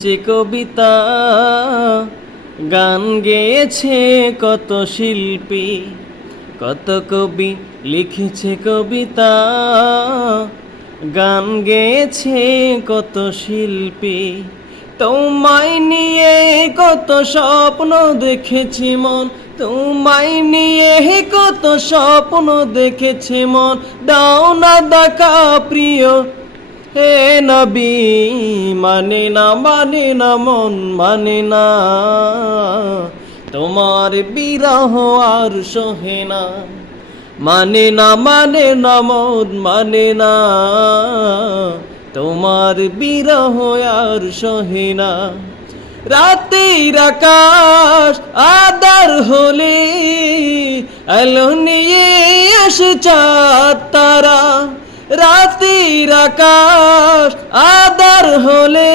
যে কবিতা গান গেয়েছে কত শিল্পী, কত কবি লিখেছে কবিতা, গান গেয়েছে কত শিল্পী। তোমায় নিয়ে কত স্বপ্ন দেখেছি মন, তোমায় নিয়ে কত স্বপ্ন দেখেছে মন। দাও না দেখা প্রিয় হে নবী, মানে না মন মানে না, তোমার বিরহ আর সহে না। মানে না মন মানে না, তোমার বিরহ আর সহে না। রাতের আকাশ আধার হলে আলো নিয়ে আসে চাঁদ তারা। রাতের আকাশ আধার হলে